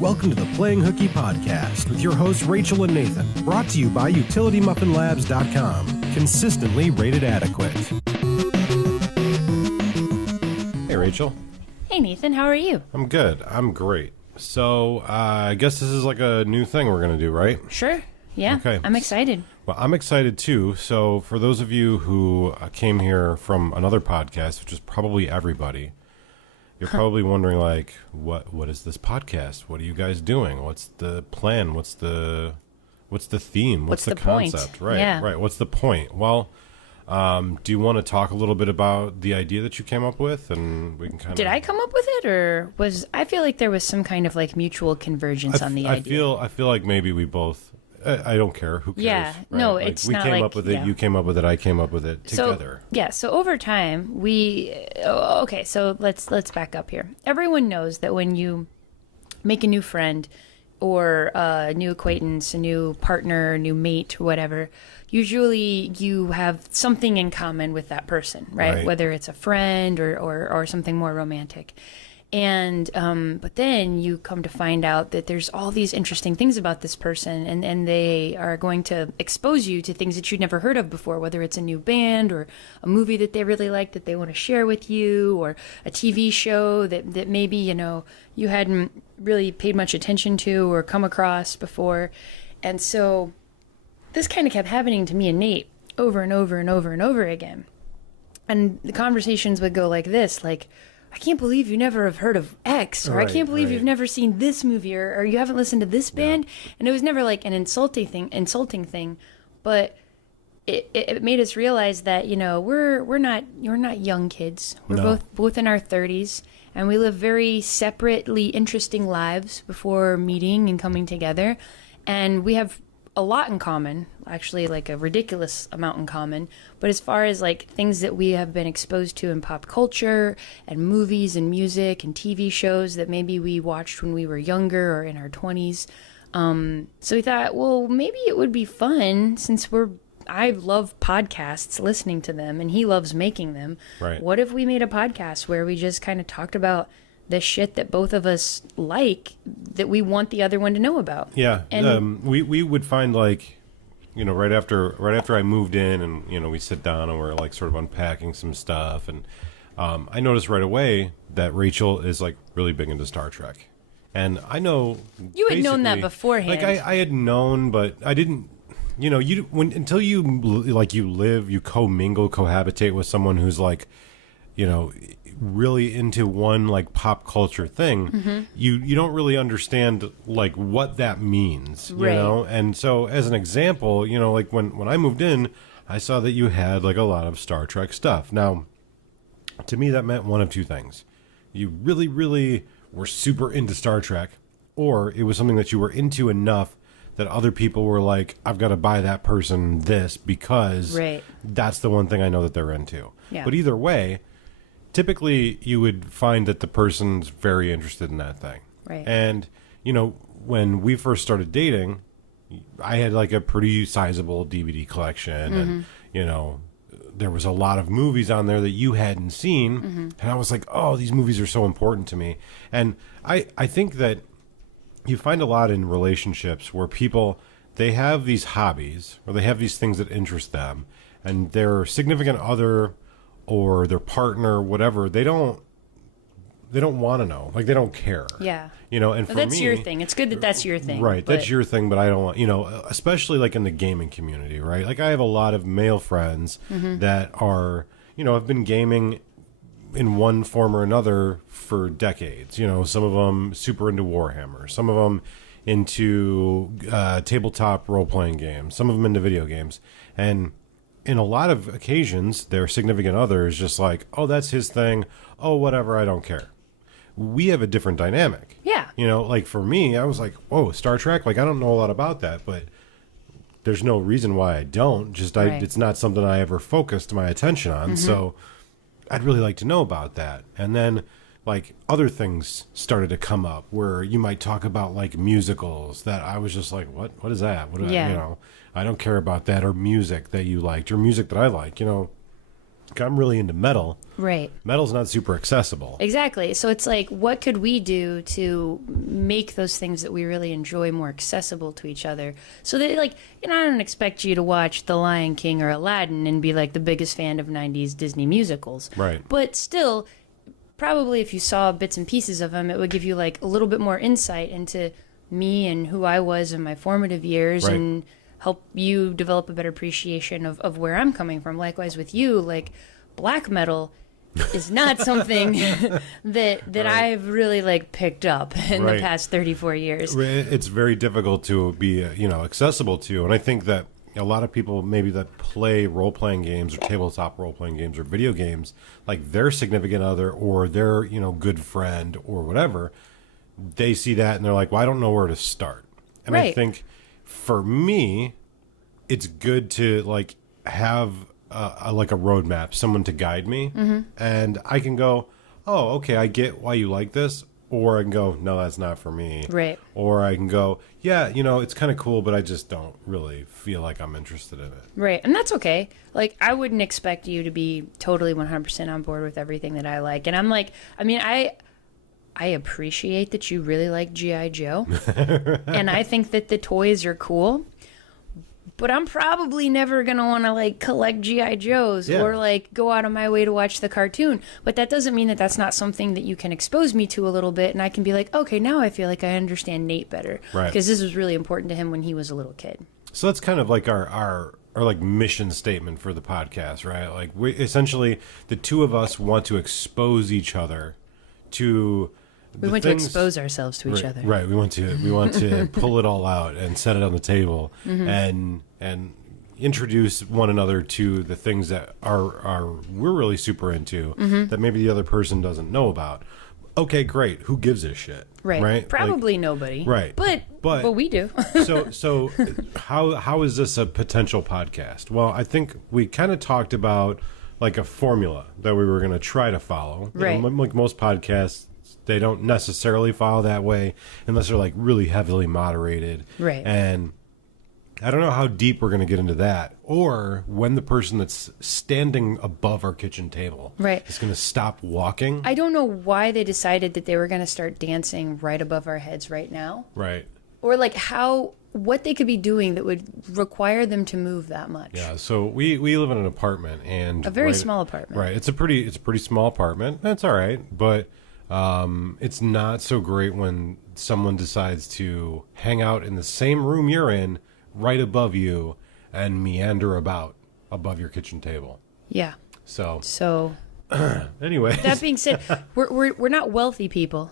Welcome to the Playing Hooky podcast with your hosts Rachel and Nathan, brought to you by UtilityMuffinLabs.com. Consistently rated adequate. Hey Rachel. Hey Nathan, how are you? I'm good. I'm great. So I guess this is like a new thing we're going to do, right? Sure. Yeah. Okay. I'm excited. Well, I'm excited too. So for those of you who came here from another podcast, which is probably everybody, you're probably wondering, like, what is this podcast? What are you guys doing? What's the plan? What's the theme? What's the concept? Point? Right, yeah. Right. What's the point? Well, do you want to talk a little bit about the idea that you came up with, and we can kind of... Did I come up with it, or I feel like there was some kind of like mutual convergence on the idea. I feel like maybe we both... I don't care. Who cares? Yeah. Right? No, like, it's we not came like, up with it. yeah. You came up with it. I came up with it together. So over time, okay, so let's back up here. Everyone knows that when you make a new friend or a new acquaintance, a new partner, a new mate, whatever, usually you have something in common with that person, right? Whether it's a friend or something more romantic. And but then you come to find out that there's all these interesting things about this person, and they are going to expose you to things that you'd never heard of before, whether it's a new band or a movie that they really like that they want to share with you, or a TV show that maybe, you hadn't really paid much attention to or come across before. And so this kind of kept happening to me and Nate over and over and over and over again. And the conversations would go like this, like, I can't believe you never have heard of X, or I can't believe you've never seen this movie, or you haven't listened to this band. Yeah. And it was never like an insulting thing, but it made us realize that, we're not young kids. We're both in our 30s, and we live very separately interesting lives before meeting and coming together. And we have a lot in common, actually, like a ridiculous amount in common. But as far as like things that we have been exposed to in pop culture and movies and music and TV shows that maybe we watched when we were younger or in our 20s. So we thought, well, maybe it would be fun, since I love podcasts, listening to them, and he loves making them. Right. What if we made a podcast where we just kind of talked about the shit that both of us like, that we want the other one to know about? Yeah. And we would find, like, right after I moved in, and we sit down and we're like sort of unpacking some stuff, and I noticed right away that Rachel is like really big into Star Trek, and I know you had known that beforehand. Like I had known, but I didn't. Until you cohabitate with someone who's like, really into one like pop culture thing, mm-hmm. you don't really understand like what that means, you know? And so as an example, like when I moved in, I saw that you had like a lot of Star Trek stuff. Now, to me, that meant one of two things. You really, really were super into Star Trek, or it was something that you were into enough that other people were like, I've got to buy that person this because that's the one thing I know that they're into. Yeah. But either way, typically you would find that the person's very interested in that thing. Right. And, when we first started dating, I had like a pretty sizable DVD collection, mm-hmm. and, there was a lot of movies on there that you hadn't seen. Mm-hmm. And I was like, oh, these movies are so important to me. And I think that you find a lot in relationships where people, they have these hobbies or they have these things that interest them, and their significant other or their partner, whatever, they don't want to know. Like, they don't care. Yeah. And for that's me, your thing. It's good that that's your thing. Right. That's your thing, but I don't want, especially like in the gaming community, right? Like, I have a lot of male friends mm-hmm. that are, have been gaming in one form or another for decades. Some of them super into Warhammer, some of them into tabletop role-playing games, some of them into video games. And in a lot of occasions, their significant other is just like, oh, that's his thing. Oh, whatever, I don't care. We have a different dynamic. Yeah. Like for me, I was like, whoa, Star Trek? Like, I don't know a lot about that, but there's no reason why I don't. It's not something I ever focused my attention on. Mm-hmm. So I'd really like to know about that. And then, like, other things started to come up where you might talk about, like, musicals that I was just like, what is that? I don't care about that, or music that you liked, or music that I like, I'm really into metal. Right. Metal's not super accessible. Exactly. So it's like, what could we do to make those things that we really enjoy more accessible to each other? So that, like, I don't expect you to watch The Lion King or Aladdin and be like the biggest fan of 90s Disney musicals. Right. But still, probably if you saw bits and pieces of them, it would give you like a little bit more insight into me and who I was in my formative years, right. and help you develop a better appreciation of where I'm coming from. Likewise with you, like, black metal is not something that right. I've really like picked up in right. the past 34 years. It's very difficult to be, accessible to. And I think that a lot of people maybe that play role-playing games or tabletop role-playing games or video games, like their significant other or their, good friend or whatever, they see that and they're like, well, I don't know where to start. And right. I think for me, it's good to like have like a roadmap, someone to guide me, mm-hmm. and I can go, oh, okay, I get why you like this, or I can go, no, that's not for me, right? Or I can go, yeah, it's kind of cool, but I just don't really feel like I'm interested in it, right? And that's okay. Like, I wouldn't expect you to be totally 100% on board with everything that I like, and I'm like, I appreciate that you really like G.I. Joe, and I think that the toys are cool. But I'm probably never going to want to, like, collect G.I. Joes or, like, go out of my way to watch the cartoon. But that doesn't mean that that's not something that you can expose me to a little bit. And I can be like, okay, now I feel like I understand Nate better. Right. Because this was really important to him when he was a little kid. So that's kind of like our like mission statement for the podcast, right? Like, we essentially, the two of us want to expose each other to... We want to expose ourselves to each other. Right. We want to pull it all out and set it on the table, mm-hmm. and introduce one another to the things that we're really super into, mm-hmm. that maybe the other person doesn't know about. Okay, great. Who gives a shit? Right. Probably nobody. Right. But we do. so how is this a potential podcast? Well, I think we kind of talked about like a formula that we were going to try to follow. Right. Like most podcasts, they don't necessarily follow that way unless they're like really heavily moderated. Right. And I don't know how deep we're going to get into that, or when the person that's standing above our kitchen table right. is going to stop walking. I don't know why they decided that they were going to start dancing right above our heads right now. Right. Or like what they could be doing that would require them to move that much. Yeah, so we live in an apartment, and a very small apartment. Right. It's a pretty small apartment. That's all right, but it's not so great when someone decides to hang out in the same room you're in, right above you, and meander about above your kitchen table. Yeah. So anyway, that being said, we're not wealthy people,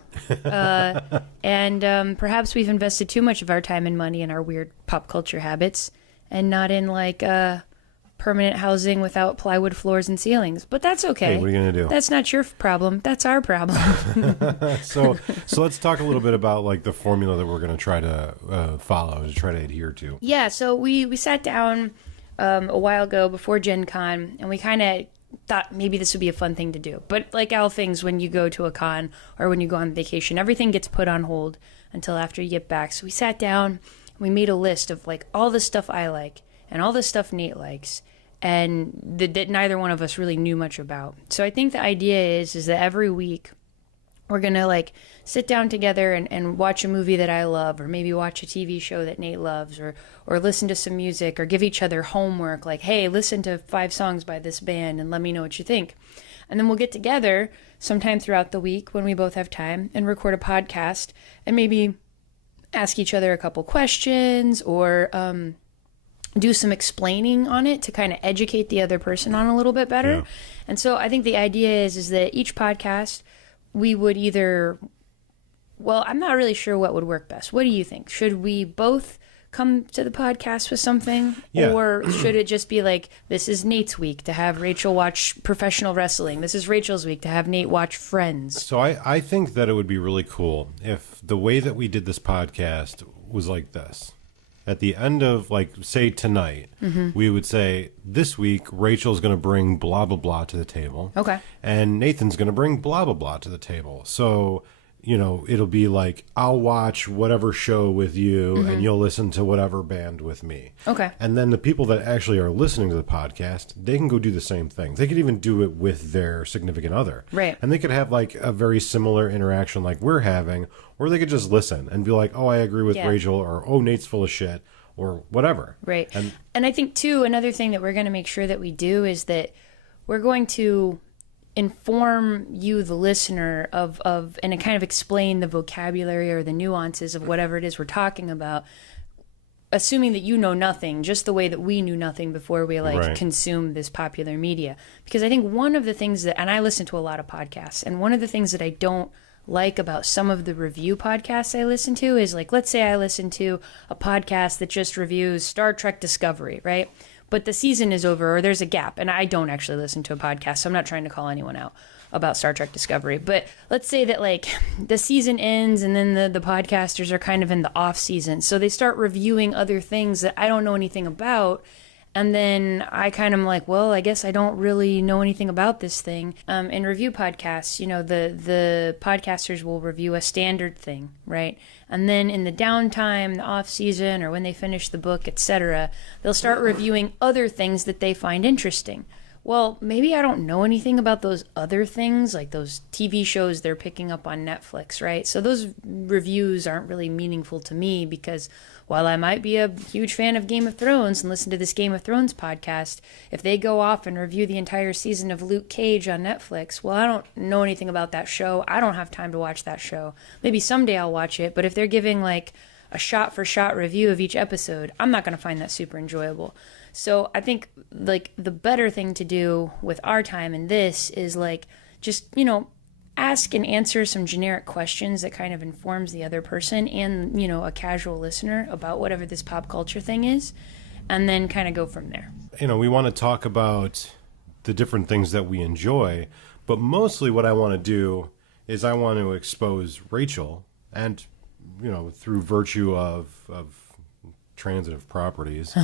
and perhaps we've invested too much of our time and money in our weird pop culture habits, and not in like permanent housing without plywood floors and ceilings. But that's okay. Hey, what are you gonna do? That's not your problem. That's our problem. So let's talk a little bit about like the formula that we're gonna try to follow, to try to adhere to. Yeah. So we sat down a while ago before Gen Con, and we kind of thought maybe this would be a fun thing to do. But like all things, when you go to a con or when you go on vacation, everything gets put on hold until after you get back. So we sat down and we made a list of like all the stuff I like and all the stuff Nate likes, and that neither one of us really knew much about. So I think the idea is that every week we're going to like sit down together and watch a movie that I love, or maybe watch a TV show that Nate loves, or listen to some music, or give each other homework like, hey, listen to 5 songs by this band and let me know what you think. And then we'll get together sometime throughout the week when we both have time and record a podcast and maybe ask each other a couple questions, or do some explaining on it to kind of educate the other person on a little bit better. Yeah. And so I think the idea is that each podcast we would either, well, I'm not really sure what would work best. What do you think? Should we both come to the podcast with something? Yeah. Or should it just be like, this is Nate's week to have Rachel watch professional wrestling. This is Rachel's week to have Nate watch Friends. So I think that it would be really cool if the way that we did this podcast was like this. At the end of, like, say tonight, mm-hmm. we would say, this week, Rachel's going to bring blah, blah, blah to the table. Okay. And Nathan's going to bring blah, blah, blah to the table. So it'll be like, I'll watch whatever show with you and you'll listen to whatever band with me. Okay. And then the people that actually are listening to the podcast, they can go do the same thing. They could even do it with their significant other. Right. And they could have like a very similar interaction like we're having, or they could just listen and be like, oh, I agree with Rachel, or oh, Nate's full of shit, or whatever. Right. And I think, too, another thing that we're going to make sure that we do is that we're going to inform you, the listener, of and kind of explain the vocabulary or the nuances of whatever it is we're talking about, assuming that you know nothing, just the way that we knew nothing before we consume this popular media. Because I think one of the things that, and I listen to a lot of podcasts, and one of the things that I don't like about some of the review podcasts I listen to is, like, let's say I listen to a podcast that just reviews Star Trek Discovery, right? But the season is over, or there's a gap, and I don't actually listen to a podcast, so I'm not trying to call anyone out about Star Trek Discovery. But let's say that, like, the season ends, and then the podcasters are kind of in the off season, so they start reviewing other things that I don't know anything about, and then I kind of am like, well, I guess I don't really know anything about this thing. In review podcasts, the podcasters will review a standard thing, right? And then in the downtime, the off season, or when they finish the book, etc., they'll start reviewing other things that they find interesting. Well, maybe I don't know anything about those other things, like those TV shows they're picking up on Netflix, right? So those reviews aren't really meaningful to me, because while I might be a huge fan of Game of Thrones and listen to this Game of Thrones podcast, if they go off and review the entire season of Luke Cage on Netflix, well, I don't know anything about that show. I don't have time to watch that show. Maybe someday I'll watch it, but if they're giving like a shot-for-shot review of each episode, I'm not going to find that super enjoyable. So I think, like, the better thing to do with our time in this is, like, just, ask and answer some generic questions that kind of informs the other person and, a casual listener about whatever this pop culture thing is, and then kind of go from there. We want to talk about the different things that we enjoy, but mostly what I want to do is I want to expose Rachel, and, through virtue of transitive properties,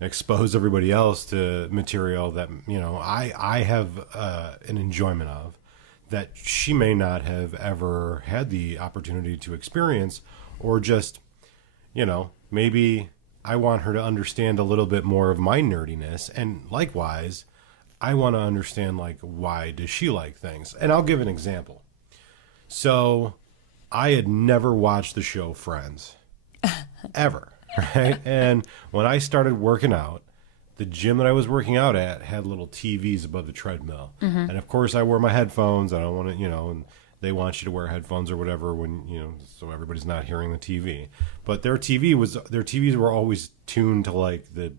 expose everybody else to material that, I have an enjoyment of, that she may not have ever had the opportunity to experience, or just, maybe I want her to understand a little bit more of my nerdiness, and likewise, I want to understand, like, why does she like things? And I'll give an example. So, I had never watched the show Friends, ever, right? And when I started working out, the gym that I was working out at had little TVs above the treadmill. Mm-hmm. And of course I wore my headphones. I don't want to, and they want you to wear headphones or whatever when, so everybody's not hearing the TV. But their TVs were always tuned to like the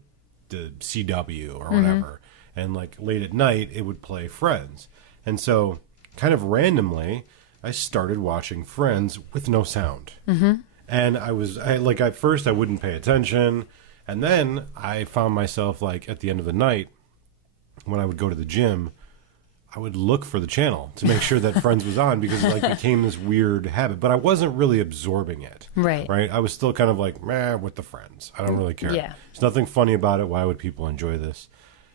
CW or whatever. And like late at night it would play Friends. And so kind of randomly I started watching Friends with no sound. Mm-hmm. And at first I wouldn't pay attention. And then I found myself, like, at the end of the night, when I would go to the gym, I would look for the channel to make sure that Friends was on, because it, like, became this weird habit. But I wasn't really absorbing it. Right. I was still kind of like, meh, with the Friends. I don't really care. Yeah. There's nothing funny about it. Why would people enjoy this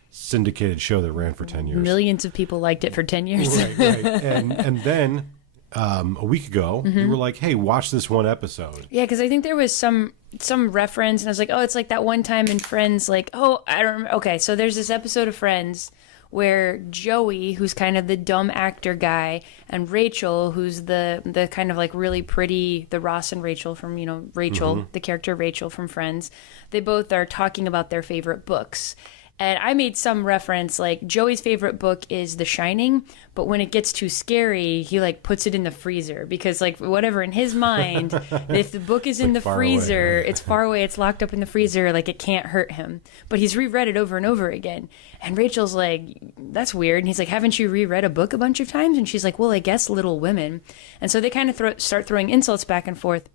syndicated show that ran for 10 years? Millions of people liked it for 10 years. Right. And then a week ago, you were like, hey, watch this one episode. Yeah, because I think there was some reference, and I was like, oh, it's like that one time in Friends, like, oh, I don't remember. Okay, so there's this episode of Friends where Joey, who's kind of the dumb actor guy, and Rachel, who's the kind of like really pretty, the Ross and Rachel from, Rachel, the character Rachel from Friends, they both are talking about their favorite books. And I made some reference, like, Joey's favorite book is The Shining, but when it gets too scary, he, like, puts it in the freezer. Because, like, whatever, in his mind, if the book is in the freezer, away, right? It's far away, it's locked up in the freezer, like, it can't hurt him. But he's reread it over and over again. And Rachel's like, that's weird. And he's like, haven't you reread a book a bunch of times? And she's like, well, I guess Little Women. And so they kind of start throwing insults back and forth.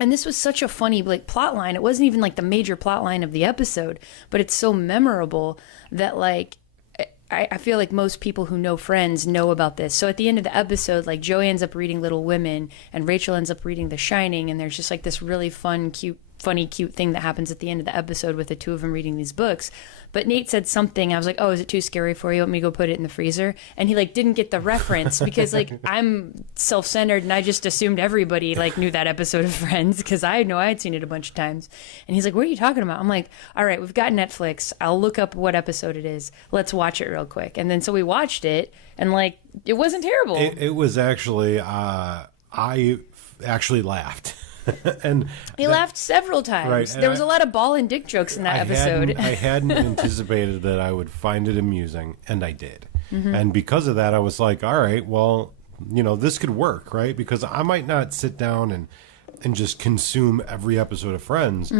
And this was such a funny, like, plot line. It wasn't even, like, the major plot line of the episode, but it's so memorable that, like, I feel like most people who know Friends know about this. So at the end of the episode, like, Joey ends up reading Little Women, and Rachel ends up reading The Shining, and there's just, like, this really fun, cute funny, cute thing that happens at the end of the episode with the two of them reading these books. But Nate said something. I was like, oh, is it too scary for you? Want me to go put it in the freezer? And he like didn't get the reference because like I'm self-centered and I just assumed everybody like knew that episode of Friends because I know I had seen it a bunch of times. And he's like, what are you talking about? I'm like, all right, we've got Netflix. I'll look up what episode it is. Let's watch it real quick. And then so we watched it and like it wasn't terrible. It was actually, I actually laughed. And he laughed several times. Right, there was a lot of ball and dick jokes in that episode. I hadn't anticipated that I would find it amusing, and I did. And because of that, I was like, all right, well, this could work, right? Because I might not sit down and just consume every episode of Friends,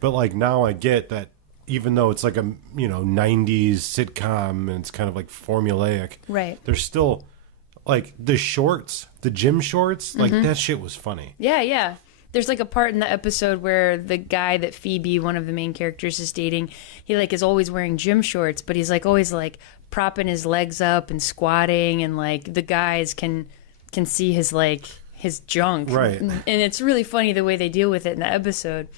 but like now I get that even though it's like a 90s sitcom and it's kind of like formulaic, right? There's still like the shorts, the gym shorts, like that shit was funny. Yeah. There's like a part in the episode where the guy that Phoebe, one of the main characters, is dating, he like is always wearing gym shorts, but he's like always like propping his legs up and squatting, and like the guys can see his like his junk, right? And it's really funny the way they deal with it in the episode.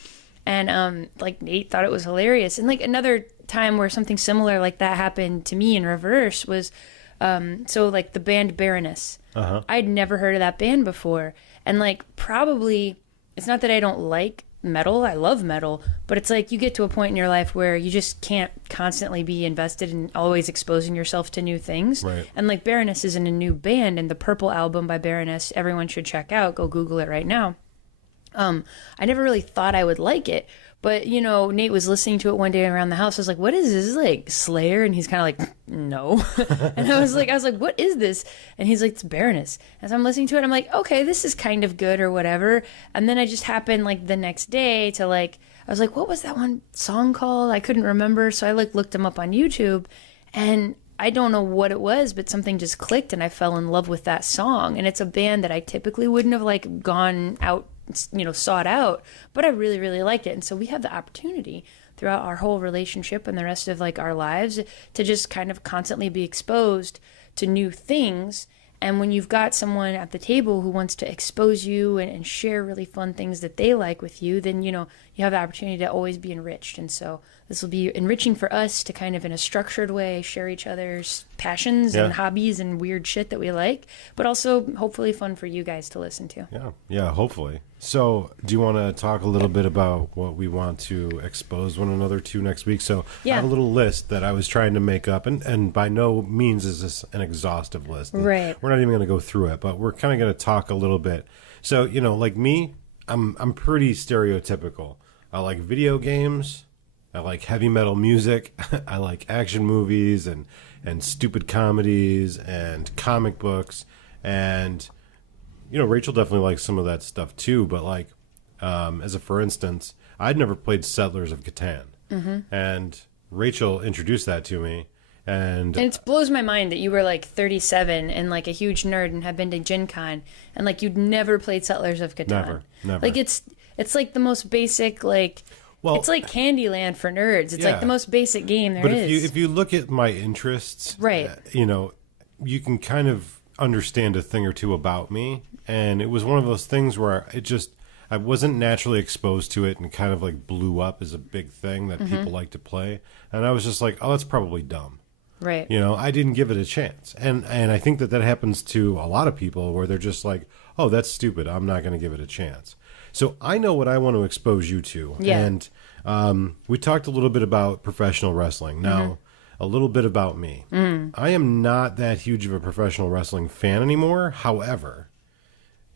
And like Nate thought it was hilarious. And like another time where something similar like that happened to me in reverse was so like the band Baroness. I'd never heard of that band before, and like probably. It's not that I don't like metal. I love metal. But it's like you get to a point in your life where you just can't constantly be invested in always exposing yourself to new things. Right. And like Baroness isn't a new band. And the Purple album by Baroness, everyone should check out. Go Google it right now. I never really thought I would like it. But, Nate was listening to it one day around the house. I was like, what is this? Is this like Slayer? And he's kind of like, no. And I was like, what is this? And he's like, it's Baroness. As I'm listening to it, I'm like, okay, this is kind of good or whatever. And then I just happened like the next day to like, I was like, what was that one song called? I couldn't remember. So I like looked them up on YouTube, and I don't know what it was, but something just clicked and I fell in love with that song. And it's a band that I typically wouldn't have like gone out, sought out, but I really, really liked it. And so we have the opportunity throughout our whole relationship and the rest of like our lives to just kind of constantly be exposed to new things. And when you've got someone at the table who wants to expose you and share really fun things that they like with you, then, you have the opportunity to always be enriched. And so this will be enriching for us to kind of in a structured way share each other's passions and hobbies and weird shit that we like, but also hopefully fun for you guys to listen to. Yeah, hopefully. So do you want to talk a little bit about what we want to expose one another to next week? So I have a little list that I was trying to make up, and by no means is this an exhaustive list. Right. We're not even going to go through it, but we're kind of going to talk a little bit. So, like me, I'm pretty stereotypical. I like video games. I like heavy metal music. I like action movies and stupid comedies and comic books. And, Rachel definitely likes some of that stuff too. But like, as a for instance, I'd never played Settlers of Catan. And Rachel introduced that to me. And it blows my mind that you were like 37 and like a huge nerd and have been to Gen Con and like you'd never played Settlers of Catan. Never. Like it's like the most basic, like, well, it's like Candyland for nerds. It's like the most basic game there is. But if you look at my interests, right, you can kind of understand a thing or two about me. And it was one of those things where I wasn't naturally exposed to it and kind of like blew up as a big thing that people like to play. And I was just like, oh, that's probably dumb. Right. I didn't give it a chance. And I think that happens to a lot of people where they're just like, oh, that's stupid. I'm not going to give it a chance. So I know what I want to expose you to. Yeah. And we talked a little bit about professional wrestling. Now, a little bit about me. I am not that huge of a professional wrestling fan anymore. However,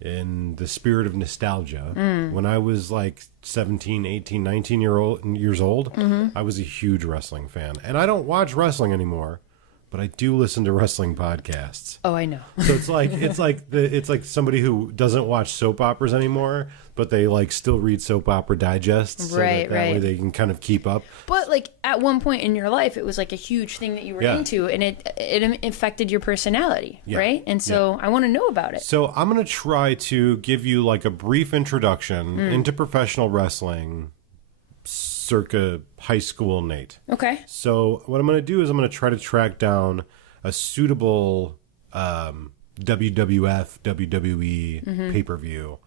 in the spirit of nostalgia, when I was like 17, 18, 19 years old, I was a huge wrestling fan. And I don't watch wrestling anymore, but I do listen to wrestling podcasts. Oh, I know. So it's like somebody who doesn't watch soap operas anymore, but they like still read soap opera digests. Right, so that way they can kind of keep up. But like at one point in your life, it was like a huge thing that you were into, and it affected your personality, right? And so I want to know about it. So I'm going to try to give you like a brief introduction into professional wrestling circa high school Nate. Okay. So what I'm going to do is I'm going to try to track down a suitable WWF, WWE pay-per-view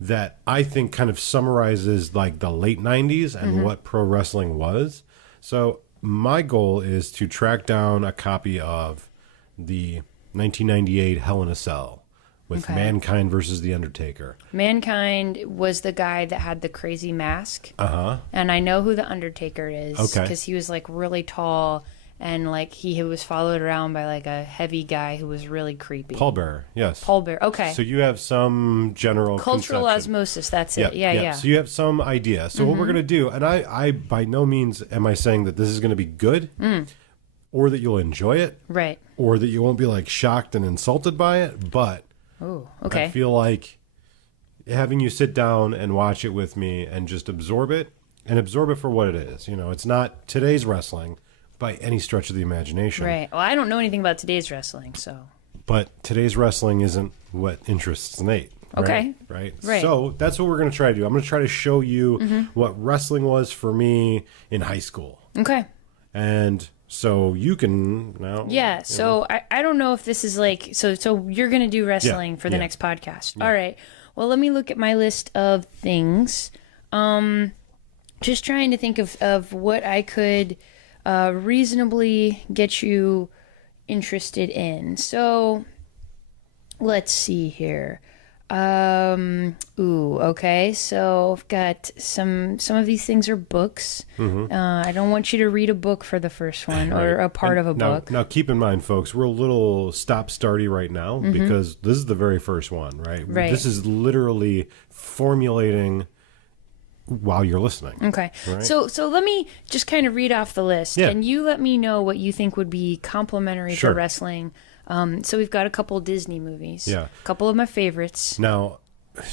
that I think kind of summarizes like the late 90s and what pro wrestling was. So my goal is to track down a copy of the 1998 Hell in a Cell with Mankind versus The Undertaker. Mankind was the guy that had the crazy mask. And I know who The Undertaker is. Okay. Because he was like really tall and like he was followed around by like a heavy guy who was really creepy. Pallbearer, yes. Pallbearer, okay. So you have some general cultural conception. osmosis, that's it. Yeah. So you have some idea. So what we're going to do, and I by no means am I saying that this is going to be good or that you'll enjoy it. Right. Or that you won't be like shocked and insulted by it, but I feel like having you sit down and watch it with me and just absorb it for what it is. You know, it's not today's wrestling by any stretch of the imagination. Right. Well, I don't know anything about today's wrestling, so. But today's wrestling isn't what interests Nate. Okay. Right? Right. So that's what we're going to try to do. I'm going to try to show you what wrestling was for me in high school. Okay. And so you can now. Yeah. So I don't know if this is like, so you're going to do wrestling for the next podcast. Yeah. All right. Well, let me look at my list of things. Just trying to think of what I could reasonably get you interested in. So let's see here. Okay. So I've got some of these things are books. I don't want you to read a book for the first one or a part of a book. Now keep in mind, folks, we're a little stop-starty right now because this is the very first one, right? This is literally formulating while you're listening. Okay. Right? So let me just kind of read off the list and you let me know what you think would be complimentary to wrestling. So we've got a couple Disney movies. Yeah. A couple of my favorites. Now,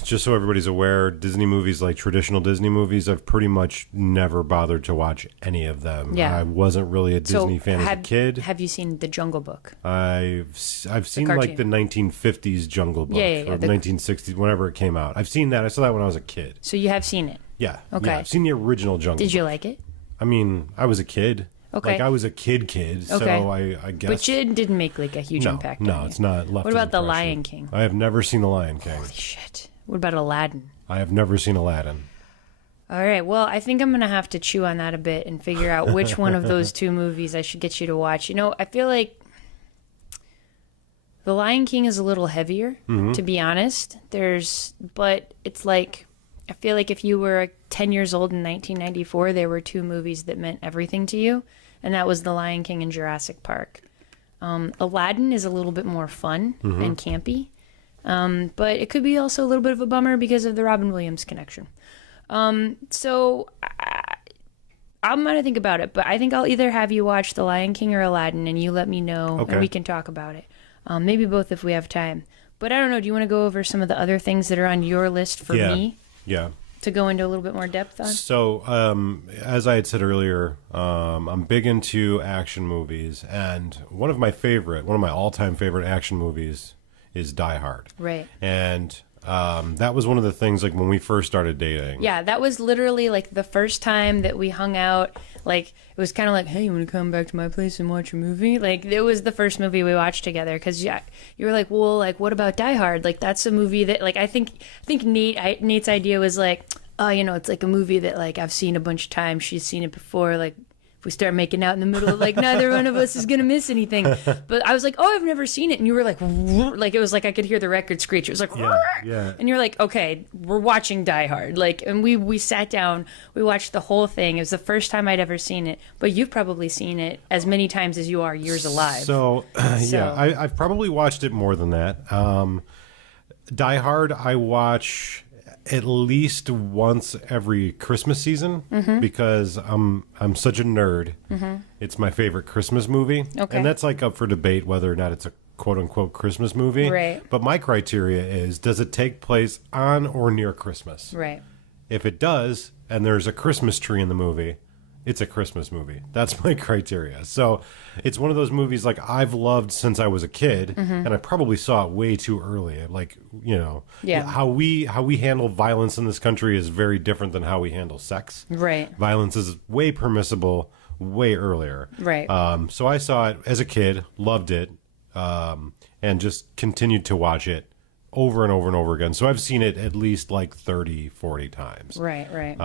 just so everybody's aware, Disney movies, like traditional Disney movies, I've pretty much never bothered to watch any of them. Yeah. I wasn't really a Disney fan as a kid. Have you seen The Jungle Book? I've seen like the 1950s Jungle Book or the 1960s, whenever it came out. I've seen that. I saw that when I was a kid. So you have seen it? Yeah. Okay. Yeah, I've seen the original Jungle Book. Did you like it? I mean, I was a kid. Okay. Like I was a kid, so I guess. But it didn't make like a huge impact on you. It's not. Left what about The Lion King? I have never seen The Lion King. Holy shit. What about Aladdin? I have never seen Aladdin. All right. Well, I think I'm going to have to chew on that a bit and figure out which one of those two movies I should get you to watch. You know, I feel like The Lion King is a little heavier, to be honest. But it's like, I feel like if you were 10 years old in 1994, there were two movies that meant everything to you, and that was The Lion King and Jurassic Park. Aladdin is a little bit more fun and campy, but it could be also a little bit of a bummer because of the Robin Williams connection. So I'm going to think about it, but I think I'll either have you watch The Lion King or Aladdin, and you let me know, and we can talk about it. Maybe both if we have time. But I don't know, do you want to go over some of the other things that are on your list for me? Yeah. To go into a little bit more depth on? So, as I had said earlier, I'm big into action movies, and one of my all-time favorite action movies is Die Hard. Right. And that was one of the things, like, when we first started dating. Yeah, that was literally, like, the first time that we hung out. Like, it was kind of like, hey, you want to come back to my place and watch a movie? Like, it was the first movie we watched together, because you were like, well, like, what about Die Hard? Like, that's a movie that, like, I think Nate's idea was like, oh, you know, it's like a movie that, like, I've seen a bunch of times. She's seen it before. Like, if we start making out in the middle, like, neither one of us is going to miss anything. But I was like, oh, I've never seen it. And you were like, it was like I could hear the record screech. It was like, yeah. And you're like, okay, we're watching Die Hard. Like, and we sat down, we watched the whole thing. It was the first time I'd ever seen it. But you've probably seen it as many times as you are years alive. So. Yeah, I've probably watched it more than that. Die Hard, I watch at least once every Christmas season because I'm such a nerd. It's my favorite Christmas movie. Okay. And that's like up for debate whether or not it's a quote unquote Christmas movie. Right. But my criteria is, does it take place on or near Christmas? Right. If it does, and there's a Christmas tree in the movie, it's a Christmas movie. That's my criteria. So it's one of those movies like I've loved since I was a kid, and I probably saw it way too early. Like, you know, how we handle violence in this country is very different than how we handle sex. Right. Violence is way permissible way earlier. Right. So I saw it as a kid, loved it, and just continued to watch it over and over and over again. So I've seen it at least like 30, 40 times. Right.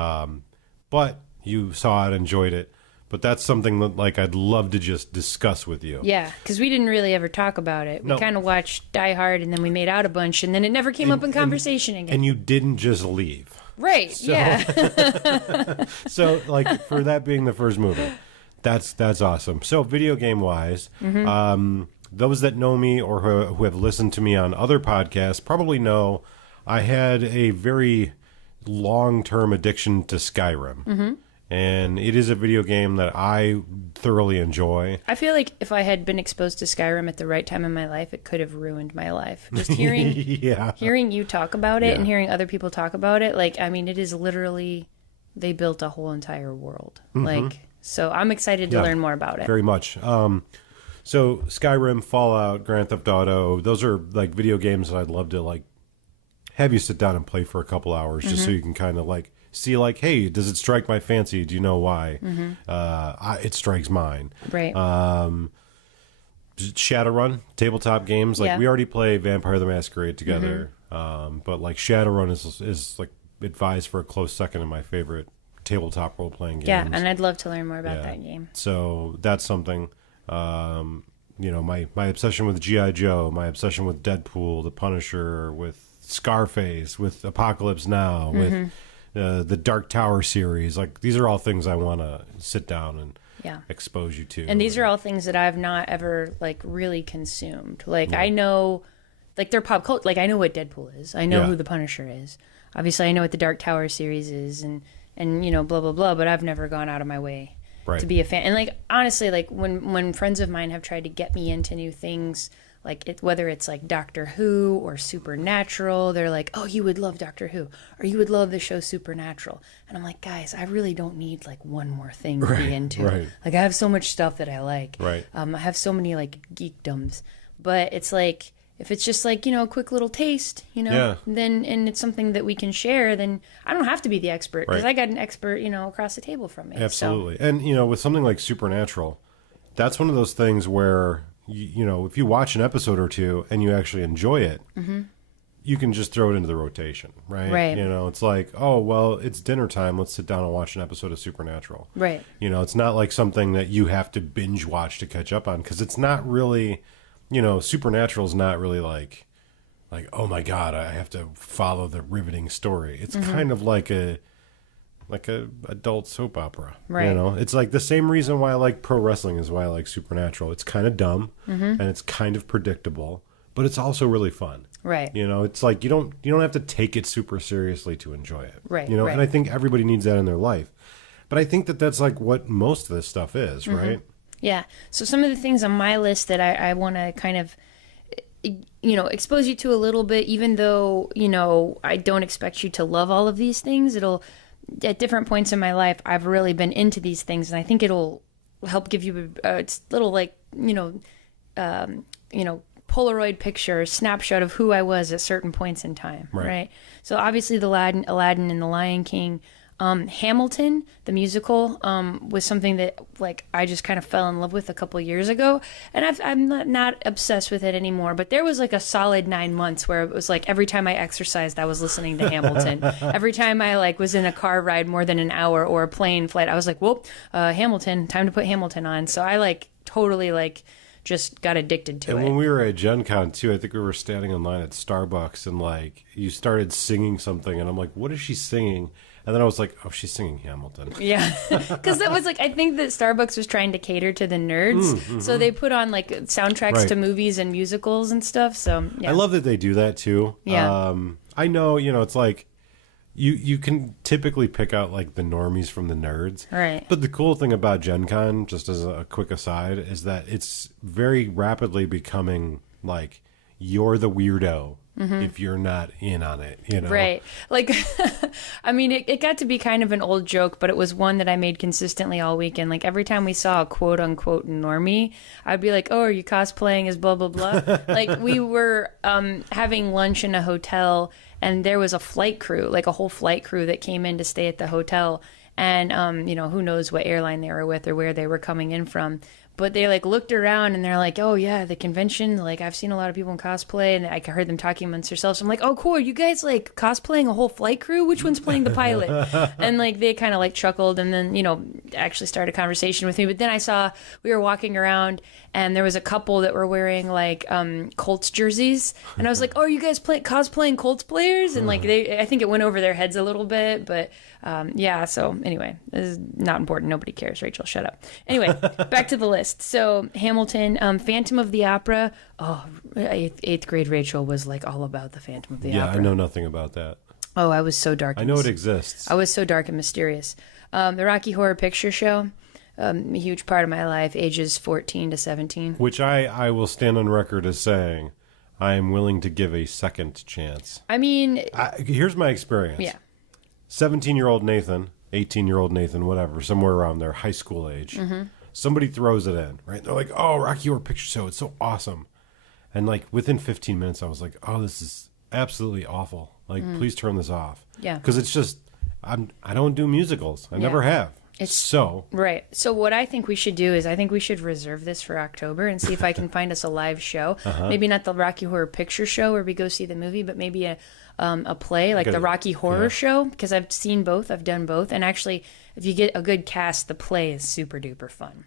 But you saw it, enjoyed it. But that's something that, like, I'd love to just discuss with you. Yeah, because we didn't really ever talk about it. We kind of watched Die Hard, and then we made out a bunch, and then it never came up in conversation again. And you didn't just leave. Right, yeah. So, like, for that being the first movie, that's awesome. So, video game-wise, those that know me or who have listened to me on other podcasts probably know I had a very long-term addiction to Skyrim. And it is a video game that I thoroughly enjoy. I feel like if I had been exposed to Skyrim at the right time in my life, it could have ruined my life. Just hearing hearing you talk about it and hearing other people talk about it, like, I mean, it is literally, they built a whole entire world. Like, so I'm excited to learn more about it. Very much. So Skyrim, Fallout, Grand Theft Auto, those are like video games that I'd love to like have you sit down and play for a couple hours just so you can kind of like see like, hey, does it strike my fancy? Do you know why? It strikes mine. Right. Shadowrun, tabletop games. Like we already play Vampire the Masquerade together. But like Shadowrun is like advised for a close second in my favorite tabletop role-playing games. Yeah, and I'd love to learn more about that game. So that's something. You know, my obsession with G.I. Joe, my obsession with Deadpool, The Punisher, with Scarface, with Apocalypse Now, with the Dark Tower series. Like, these are all things I want to sit down and expose you to. And these are all things that I've not ever, like, really consumed. Like, I know, like, they're pop culture. Like, I know what Deadpool is. I know who the Punisher is. Obviously, I know what the Dark Tower series is and you know, blah, blah, blah. But I've never gone out of my way to be a fan. And, like, honestly, like, when friends of mine have tried to get me into new things, like whether it's like Doctor Who or Supernatural, they're like, oh, you would love Doctor Who, or you would love the show Supernatural. And I'm like, guys, I really don't need like one more thing to be into. Like, I have so much stuff that I like. I have so many like geekdoms. But it's like, if it's just like, you know, a quick little taste, you know, then, and it's something that we can share, then I don't have to be the expert, because I got an expert, you know, across the table from me. Absolutely. So. And, you know, with something like Supernatural, that's one of those things where, you know, if you watch an episode or two and you actually enjoy it, you can just throw it into the rotation, right? You know, it's like, oh, well, it's dinner time. Let's sit down and watch an episode of Supernatural. You know, it's not like something that you have to binge watch to catch up on, because it's not really, you know, Supernatural is not really like, oh my God, I have to follow the riveting story. It's kind of like a adult soap opera. You know, it's like the same reason why I like pro wrestling is why I like Supernatural. It's kind of dumb and it's kind of predictable, but it's also really fun. You know, it's like you don't have to take it super seriously to enjoy it. You know, and I think everybody needs that in their life. But I think that that's like what most of this stuff is, right? Yeah. So some of the things on my list that I want to kind of, you know, expose you to a little bit, even though, you know, I don't expect you to love all of these things. It'll, at different points in my life, I've really been into these things, and I think it'll help give you a little, like, you know, Polaroid picture, snapshot of who I was at certain points in time, right? So obviously the Aladdin and the Lion King. Hamilton, the musical, was something that, like, I just kind of fell in love with a couple years ago, and I'm not obsessed with it anymore, but there was like a solid 9 months where it was like every time I exercised, I was listening to Hamilton. Every time I like was in a car ride more than an hour or a plane flight, I was like, whoop, Hamilton, time to put Hamilton on. So I like totally like just got addicted to it. And when we were at Gen Con too, I think we were standing in line at Starbucks, and like you started singing something, and I'm like, what is she singing? And then I was like, oh, she's singing Hamilton. Yeah. Because that was like, I think that Starbucks was trying to cater to the nerds. So they put on like soundtracks to movies and musicals and stuff. So yeah. I love that they do that too. Yeah. I know, you know, it's like you can typically pick out like the normies from the nerds. Right. But the cool thing about Gen Con, just as a quick aside, is that it's very rapidly becoming like, you're the weirdo if you're not in on it, you know? Right. Like, I mean, it got to be kind of an old joke, but it was one that I made consistently all weekend. Like, every time we saw a quote unquote normie, I'd be like, oh, are you cosplaying as blah, blah, blah? Like, we were having lunch in a hotel, and there was a flight crew, like a whole flight crew that came in to stay at the hotel. And, you know, who knows what airline they were with or where they were coming in from. But they like looked around and they're like, oh yeah, the convention, like I've seen a lot of people in cosplay, and I heard them talking amongst themselves. I'm like, oh cool, are you guys like cosplaying a whole flight crew? Which one's playing the pilot? And like they kind of like chuckled and then, actually started a conversation with me. But then I saw we were walking around and there was a couple that were wearing like Colts jerseys, and I was like, oh, are you guys cosplaying Colts players? And like I think it went over their heads a little bit, but yeah. So anyway, this is not important. Nobody cares. Rachel, shut up. Anyway, back to the list. So Hamilton, Phantom of the Opera. Oh, eighth grade Rachel was like all about the Phantom of the Opera. Yeah, I know nothing about that. Oh, I was so dark. I know it exists. I was so dark and mysterious. The Rocky Horror Picture Show, a huge part of my life, ages 14 to 17. Which I will stand on record as saying I am willing to give a second chance. I mean... here's my experience. Yeah. 17-year-old Nathan, 18-year-old Nathan, whatever, somewhere around their high school age. Mm-hmm. Somebody throws it in, right? They're like, oh, Rocky Horror Picture Show, it's so awesome. And like within 15 minutes, I was like, oh, this is absolutely awful. Like, please turn this off. Yeah. Because it's just, I don't do musicals. I never have. Right. So what I think we should do is I think we should reserve this for October and see if I can find us a live show. Maybe not the Rocky Horror Picture Show where we go see the movie, but maybe a play like the Rocky Horror Show, because I've seen both. I've done both. And actually, if you get a good cast, the play is super duper fun.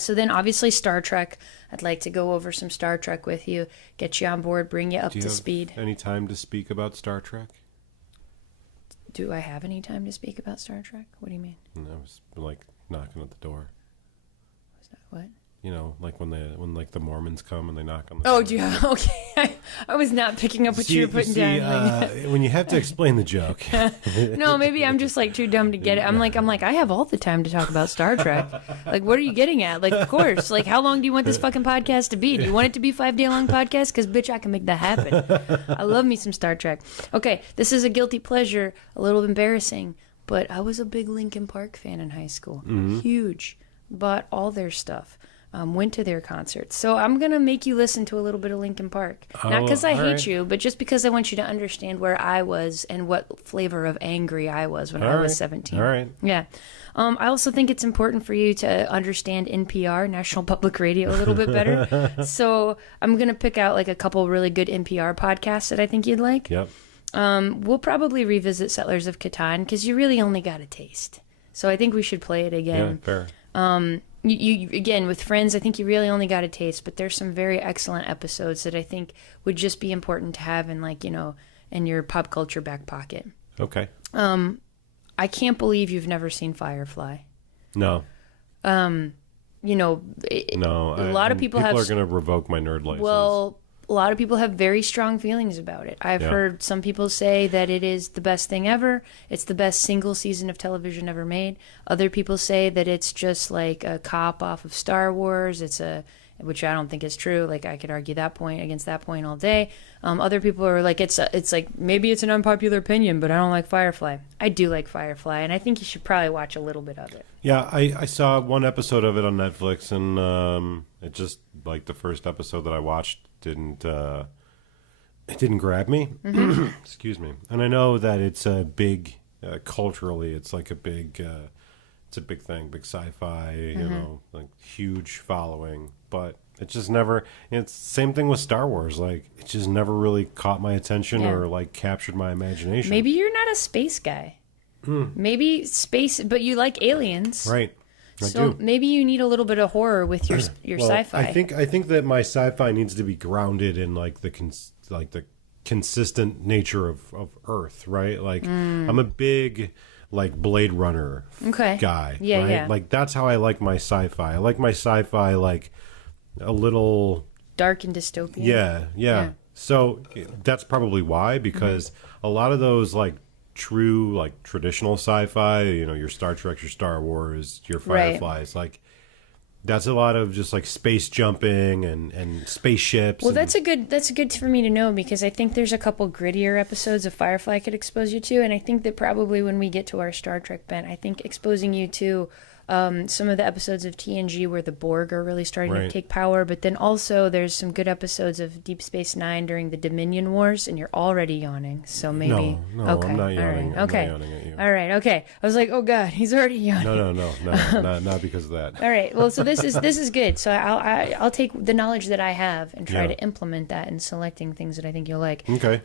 So then obviously Star Trek. I'd like to go over some Star Trek with you, get you on board, bring you up to speed. Any time to speak about Star Trek? Do I have any time to speak about Star Trek? What do you mean? I was like knocking at the door. Was that what? Like when like the Mormons come and they knock on the door. Oh, do you? Okay. I was not picking up what you were putting down. When you have to explain the joke. No, maybe I'm just like too dumb to get it. I'm like, I have all the time to talk about Star Trek. Like, what are you getting at? Like, of course. Like, how long do you want this fucking podcast to be? Do you want it to be 5-day long podcast? Because, bitch, I can make that happen. I love me some Star Trek. Okay, this is a guilty pleasure, a little embarrassing, but I was a big Linkin Park fan in high school. Mm-hmm. Huge. Bought all their stuff. Went to their concerts. So I'm going to make you listen to a little bit of Linkin Park. Not because I hate you, but just because I want you to understand where I was and what flavor of angry I was when I was 17. All right. Yeah. I also think it's important for you to understand NPR, National Public Radio, a little bit better. So I'm going to pick out like a couple really good NPR podcasts that I think you'd like. Yep. We'll probably revisit Settlers of Catan because you really only got a taste. So I think we should play it again. Yeah, fair. You again, with friends, I think you really only got a taste, but there's some very excellent episodes that I think would just be important to have in in your pop culture back pocket. Okay. I can't believe you've never seen Firefly. No. No. A lot of people are going to revoke my nerd license. Well, a lot of people have very strong feelings about it. I've heard some people say that it is the best thing ever. It's the best single season of television ever made. Other people say that it's just like a cop off of Star Wars. Which I don't think is true. Like, I could argue that point against that point all day. Other people are like, it's like, maybe it's an unpopular opinion, but I don't like Firefly. I do like Firefly, and I think you should probably watch a little bit of it. Yeah, I saw one episode of it on Netflix, and it just, like, the first episode that I watched didn't grab me. Mm-hmm. Excuse me. And I know that it's a big, culturally, it's like a big, it's a big thing, big sci-fi, like huge following, but it just never, it's the same thing with Star Wars. Like, it just never really caught my attention or like captured my imagination. Maybe you're not a space guy. Maybe space, but you like aliens. Right. I so do. Maybe you need a little bit of horror with your sci-fi. I think that my sci-fi needs to be grounded in like the consistent nature of Earth, right? Like, I'm a big like Blade Runner guy. Yeah, right? yeah. Like, that's how I like my sci-fi. I like my sci-fi like a little dark and dystopian. Yeah. So that's probably why, because a lot of those like true like traditional sci-fi, your Star Trek, your Star Wars, your Fireflies, like that's a lot of just like space jumping and spaceships. Well, that's a good for me to know, because I think there's a couple grittier episodes of Firefly I could expose you to, and I think that probably when we get to our Star Trek bent, I think exposing you to some of the episodes of TNG where the Borg are really starting to Right. take power, but then also there's some good episodes of Deep Space Nine during the Dominion Wars, and you're already yawning, so maybe... No, okay. I'm not All yawning. right. I'm Okay. not yawning at you. All right, okay. I was like, oh God, he's already yawning. No, not because of that. All right. Well, so this is good. So I'll take the knowledge that I have and try to implement that in selecting things that I think you'll like. Okay.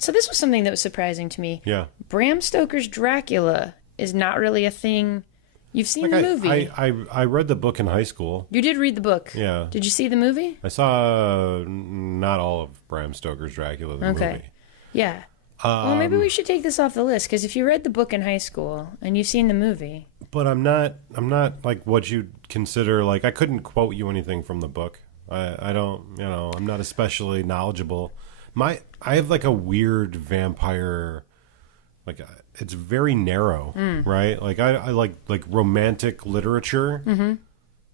So this was something that was surprising to me. Yeah. Bram Stoker's Dracula is not really a thing. You've seen the movie. I read the book in high school. You did read the book. Yeah. Did you see the movie? I saw not all of Bram Stoker's Dracula, the movie. Yeah. Well, maybe we should take this off the list, because if you read the book in high school and you've seen the movie... But I'm not like what you'd consider, like, I couldn't quote you anything from the book. I don't, I'm not especially knowledgeable. I have like a weird vampire, like it's very narrow, right? Like I like romantic literature. Mm-hmm.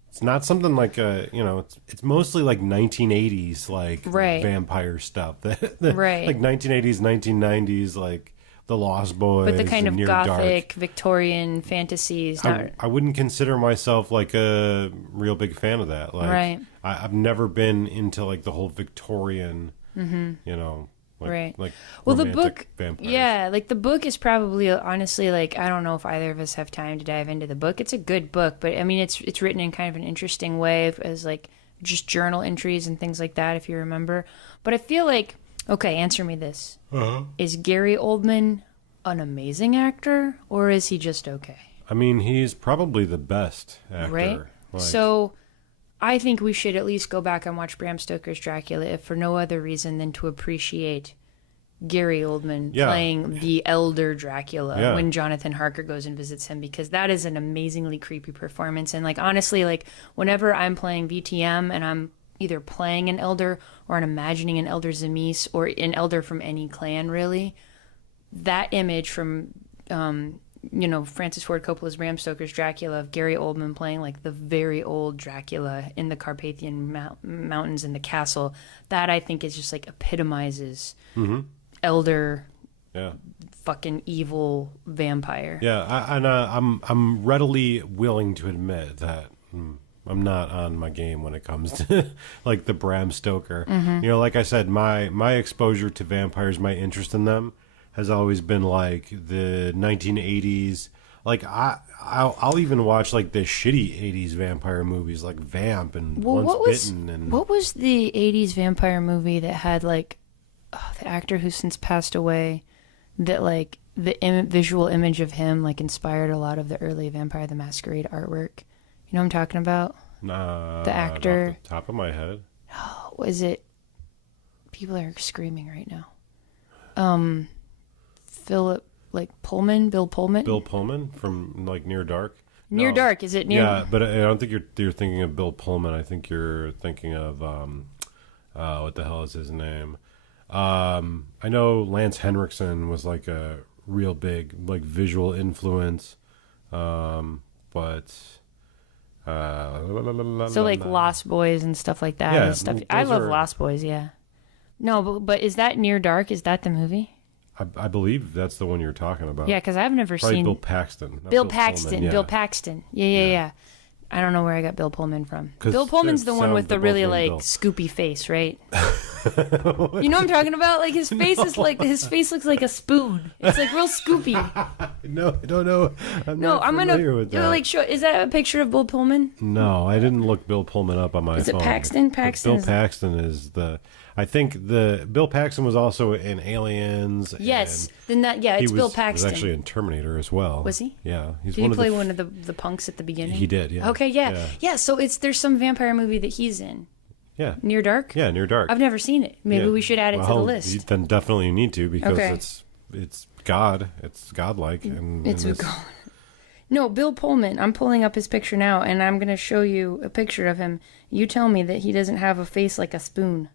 It's not something like it's mostly like 1980s like vampire stuff. Right. Like 1980s, 1990s, like The Lost Boys, but the kind of Near gothic Dark. Victorian fantasies. I wouldn't consider myself like a real big fan of that. Like, right. I've never been into like the whole Victorian, right. Like well, the book, vampires. yeah, like the book is probably honestly like I don't know if either of us have time to dive into the book. It's a good book, but I mean it's written in kind of an interesting way as like just journal entries and things like that, if you remember. But I feel like okay, answer me this: is Gary Oldman an amazing actor, or is he just okay? I mean, he's probably the best actor. Right. Like, So I think we should at least go back and watch Bram Stoker's Dracula, if for no other reason than to appreciate Gary Oldman playing the elder Dracula when Jonathan Harker goes and visits him, because that is an amazingly creepy performance. And like honestly, like whenever I'm playing VTM and I'm either playing an elder or I'm imagining an elder Zemeis or an elder from any clan, really, that image from Francis Ford Coppola's Bram Stoker's Dracula of Gary Oldman playing like the very old Dracula in the Carpathian Mountains in the castle, that I think is just like epitomizes elder fucking evil vampire. Yeah, I'm readily willing to admit that I'm not on my game when it comes to like the Bram Stoker. Like I said, my exposure to vampires, my interest in them has always been like the 1980s. Like I'll even watch like the shitty 80s vampire movies like Vamp and Bitten. And what was the 80s vampire movie that had like the actor who's since passed away, that like the visual image of him like inspired a lot of the early Vampire the Masquerade artwork? You know what I'm talking about? The actor. Off the top of my head. Was it? People are screaming right now. Philip, like Pullman, Bill Pullman. Bill Pullman from like Near Dark. Near Dark, is it near? Yeah, but I don't think you're thinking of Bill Pullman. I think you're thinking of what the hell is his name? I know Lance Henriksen was like a real big like visual influence, but so like Lost Boys and stuff like that and stuff. I love Lost Boys. Yeah. No, but is that Near Dark? Is that the movie? I believe that's the one you're talking about. Yeah, because I've never Probably seen Bill Paxton. Not Bill Paxton. Pullman, yeah. Bill Paxton. Yeah. I don't know where I got Bill Pullman from. Bill Pullman's the one sound with the both really named like Bill. scoopy face, right? You know what I'm talking about? Like his face is like his face looks like a spoon. It's like real scoopy. No, I don't know. I'm familiar with that. Like show. Is that a picture of Bill Pullman? No, I didn't look Bill Pullman up on my phone. Is it Paxton? Bill Paxton is the. I think Bill Paxton was also in Aliens. Yes, then it's Bill Paxton. He was actually in Terminator as well. Was he? Yeah, he's Did one he play of one of the punks at the beginning? He did. Yeah. Okay. Yeah. So there's some vampire movie that he's in. Yeah. Near Dark. Yeah, Near Dark. I've never seen it. Maybe we should add it to the list. Then definitely you need to, because it's God. It's godlike. And it's God. No, Bill Pullman. I'm pulling up his picture now, and I'm going to show you a picture of him. You tell me that he doesn't have a face like a spoon.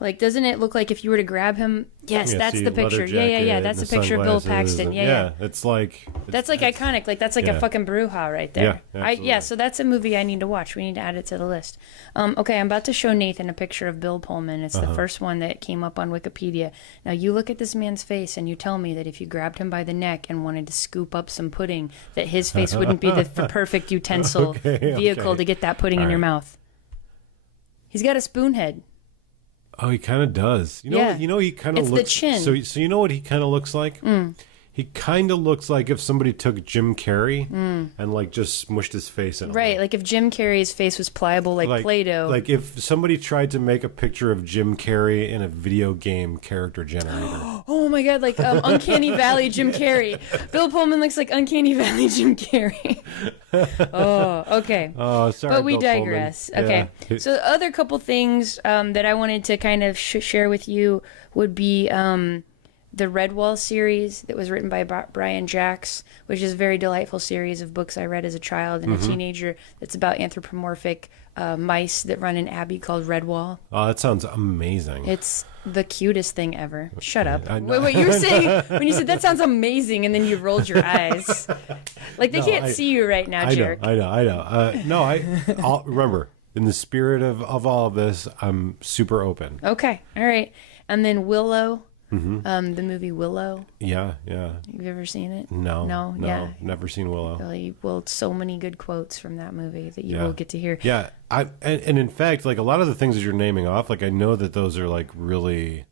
Like, doesn't it look like if you were to grab him? Yes, Yeah, that's see, the picture. leather Yeah. jacket That's a and picture of Bill sunglasses Paxton. and- Yeah. It's like That's like iconic. Like, that's like a Yeah. fucking brouhaha right there. Yeah, absolutely. So that's a movie I need to watch. We need to add it to the list. Okay, I'm about to show Nathan a picture of Bill Pullman. It's the first one that came up on Wikipedia. Now, you look at this man's face and you tell me that if you grabbed him by the neck and wanted to scoop up some pudding, that his face wouldn't be the perfect utensil vehicle to get that pudding in your mouth. He's got a spoon head. Oh, he kind of does. You know, he kind of It's looks. the chin. So you know what he kind of looks like? He kind of looks like if somebody took Jim Carrey and like just smushed his face in. Right, like if Jim Carrey's face was pliable like Play-Doh. Like if somebody tried to make a picture of Jim Carrey in a video game character generator. Oh my god, like Uncanny Valley Jim Carrey. Bill Pullman looks like Uncanny Valley Jim Carrey. Oh, okay. Oh, sorry. But we Bill digress. Pullman. Okay. Yeah. So the other couple things that I wanted to kind of share with you would be the Redwall series that was written by Brian Jacks, which is a very delightful series of books I read as a child and a teenager. It's about anthropomorphic mice that run an abbey called Redwall. Oh, that sounds amazing. It's the cutest thing ever. Shut up. I know. Wait, you were saying, when you said that sounds amazing, and then you rolled your eyes. Like they can't see you right now, jerk. I know. I'll remember, in the spirit of all of this, I'm super open. Okay, all right. And then Willow, the movie Willow. Yeah. You've ever seen it? No, Yeah. never seen Willow. Really, well, so many good quotes from that movie that you will get to hear. Yeah, and in fact, like a lot of the things that you're naming off, like I know that those are like really,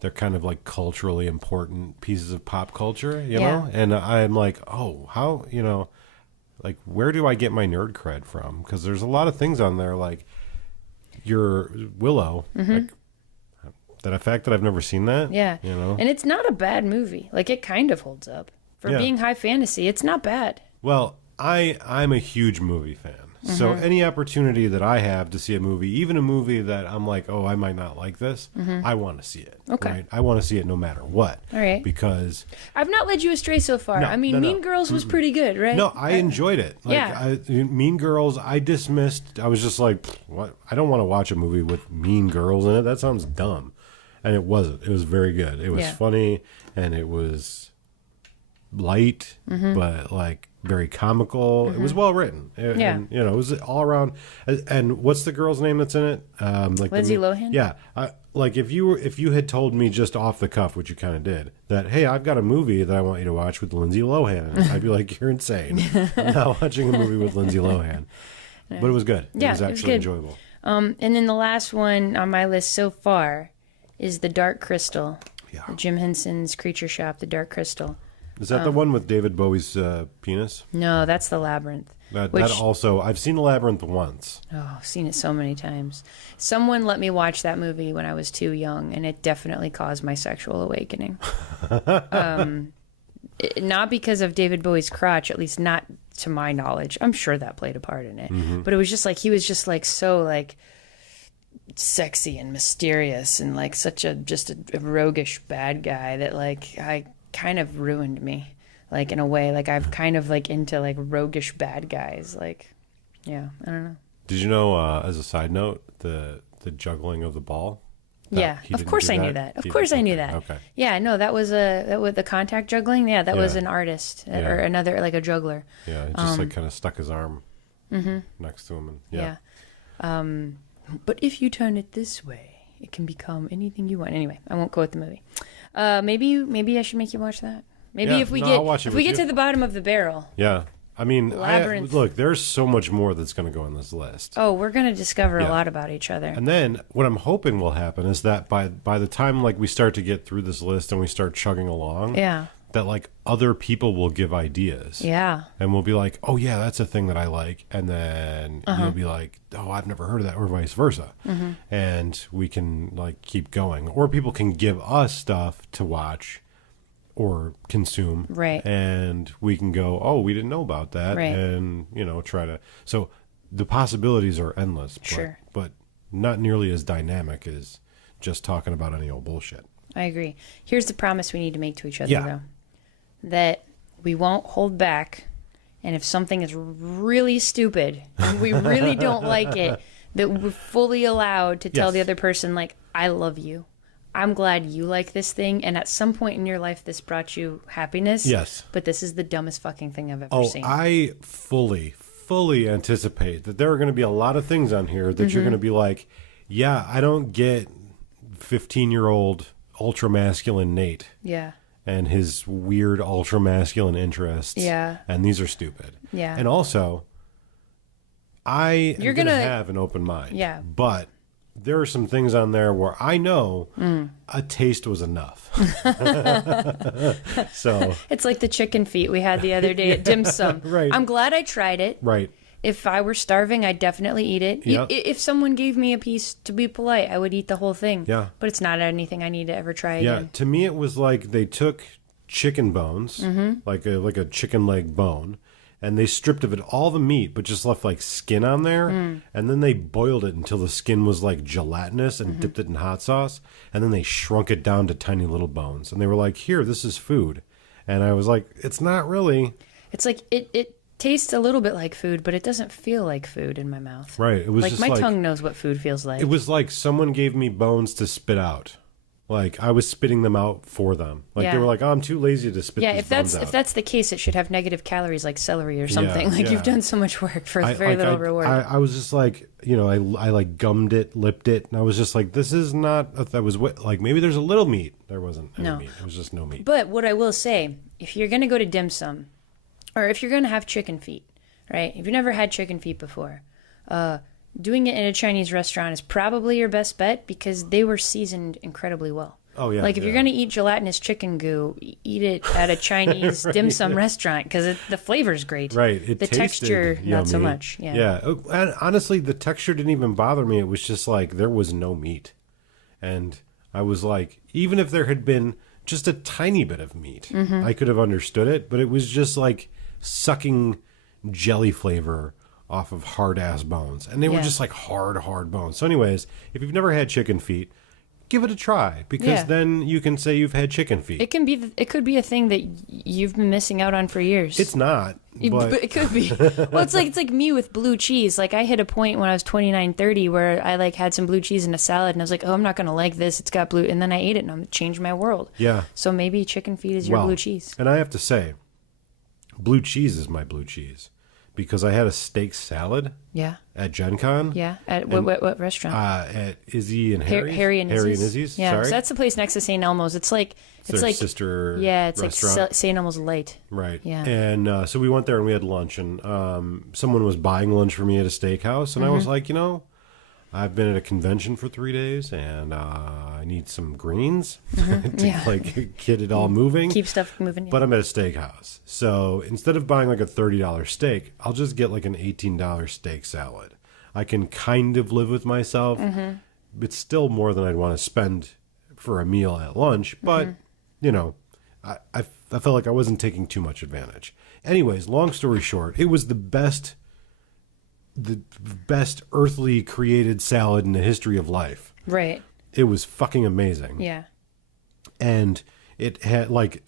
they're kind of like culturally important pieces of pop culture, you know? And I'm like, oh, how, like where do I get my nerd cred from? Because there's a lot of things on there, like your Willow, like the fact that I've never seen that. Yeah. And it's not a bad movie. Like it kind of holds up. For being high fantasy, it's not bad. Well, I'm a huge movie fan. So any opportunity that I have to see a movie, even a movie that I'm like, oh, I might not like this, I want to see it. Okay. Right? I want to see it no matter what. All right. Because I've not led you astray so far. No, I mean, no. Mean Girls was pretty good, right? no, I enjoyed it. Like, Yeah. Mean Girls, I dismissed. I was just like, what? I don't want to watch a movie with mean girls in it. That sounds dumb. And it wasn't. It was very good. It was funny, and it was light, but like very comical. It was well written. And, it was all around. And what's the girl's name that's in it? Like Lindsay Lohan? Yeah. Like if you had told me just off the cuff, which you kind of did, that hey, I've got a movie that I want you to watch with Lindsay Lohan, I'd be like, you're insane. I'm not watching a movie with Lindsay Lohan. But it was good. Yeah, it was actually good. enjoyable. And then the last one on my list so far is The Dark Crystal. Yeah. Jim Henson's Creature Shop, The Dark Crystal. Is that the one with David Bowie's penis? No, that's The Labyrinth. That also, I've seen The Labyrinth once. Oh, I've seen it so many times. Someone let me watch that movie when I was too young, and it definitely caused my sexual awakening. Not because of David Bowie's crotch, at least not to my knowledge. I'm sure that played a part in it. But it was just like, he was just like so like sexy and mysterious and like such a roguish bad guy that like I kind of ruined me, like in a way. Like I've kind of like into like roguish bad guys. Like, yeah, I don't know. Did you know, as a side note, the juggling of the ball? Yeah, of course I knew that. Of course I knew that. Okay. Yeah, no, that was the contact juggling. Yeah, that was an artist or another, like a juggler. Yeah, he just like kind of stuck his arm next to him. And But if you turn it this way, it can become anything you want. Anyway, I won't quote the movie. Maybe I should make you watch that. Maybe if we get to the bottom of the barrel. Yeah. I mean, Labyrinth. look, there's so much more that's going to go on this list. Oh, we're going to discover a lot about each other. And then what I'm hoping will happen is that by the time like we start to get through this list and we start chugging along, that like other people will give ideas. Yeah. And we'll be like, oh yeah, that's a thing that I like. And then you'll be like, oh, I've never heard of that, or vice versa. And we can like keep going. Or people can give us stuff to watch or consume. Right. And we can go, oh, we didn't know about that. Right. And, try to. So the possibilities are endless. Sure. But not nearly as dynamic as just talking about any old bullshit. I agree. Here's the promise we need to make to each other, though. That we won't hold back. And if something is really stupid and we really don't like it, that we're fully allowed to tell Yes. the other person, like, I love you. I'm glad you like this thing, and at some point in your life, this brought you happiness. Yes. But this is the dumbest fucking thing I've ever Oh, seen. I fully anticipate that there are going to be a lot of things on here that you're going to be like, yeah, I don't get 15-year-old ultra masculine Nate Yeah. and his weird ultra masculine interests. Yeah. And these are stupid. Yeah. And also, You're am going to gonna- have an open mind. Yeah. But there are some things on there where I know a taste was enough. So, It's like the chicken feet we had the other day at dim sum. Right. I'm glad I tried it. right. If I were starving, I'd definitely eat it. Yeah. If someone gave me a piece to be polite, I would eat the whole thing. Yeah. But it's not anything I need to ever try Yeah, again. to me it was like they took chicken bones, like a chicken leg bone, and they stripped of it all the meat, but just left like skin on there, and then they boiled it until the skin was like gelatinous and dipped it in hot sauce, and then they shrunk it down to tiny little bones, and they were like, "Here, this is food," and I was like, "It's not really." It's like it tastes a little bit like food, but it doesn't feel like food in my mouth. Right? It was Like just my like tongue knows what food feels like. it was like someone gave me bones to spit out. Like I was spitting them out for them. Like they Yeah. were like, "Oh, I'm too lazy to spit Yeah, these if that's bones out." if that's the case, it should have negative calories like celery or something. Like yeah. you've done so much work for very like, little reward. I was just like, I like gummed it, lipped it, and I was just like, this is not. That was like maybe there's a little meat. There wasn't any No. meat. It was just no meat. But what I will say, if you're gonna go to dim sum, or if you're gonna have chicken feet, right? If you've never had chicken feet before, doing it in a Chinese restaurant is probably your best bet because they were seasoned incredibly well. Oh, yeah, Like if you're yeah. gonna eat gelatinous chicken goo, eat it at a Chinese dim sum restaurant because the flavor's great. Right. It the tasted texture, not so yummy. much. Yeah. Yeah. And honestly, the texture didn't even bother me. It was just like there was no meat, and I was like, even if there had been just a tiny bit of meat, I could have understood it. But it was just like sucking jelly flavor off of hard ass bones, and they were Yeah. just like hard bones. So, anyways, if you've never had chicken feet, give it a try because Yeah. then you can say you've had chicken feet. It can be. It could be a thing that you've been missing out on for years. It's not, but But it could be. Well, it's like me with blue cheese. Like I hit a point when I was 29, 30 where I like had some blue cheese in a salad and I was like, oh, I'm not going to like this. It's got blue. And then I ate it and I'm changed my world. yeah. So maybe chicken feet is your Well, blue cheese. And I have to say, blue cheese is my blue cheese because I had a steak salad Yeah. at Gen Con. Yeah. At what restaurant? At Izzy and Harry's. Harry and Izzy's. Yeah. Sorry. So that's the place next to St. Elmo's. It's like, It's their sister yeah, it's restaurant. like St. Elmo's Light. Right. Yeah. And so we went there and we had lunch, and someone was buying lunch for me at a steakhouse, and I Mm-hmm. was like, I've been at a convention for 3 days, and I need some greens to Mm-hmm. Yeah. like get it all moving. Keep stuff moving. But I'm at a steakhouse. So instead of buying like a $30 steak, I'll just get like an $18 steak salad. I can kind of live with myself. It's still more than I'd want to spend for a meal at lunch. But, I felt like I wasn't taking too much advantage. Anyways, long story short, it was the best earthly created salad in the history of life. Right. It was fucking amazing. Yeah. And it had like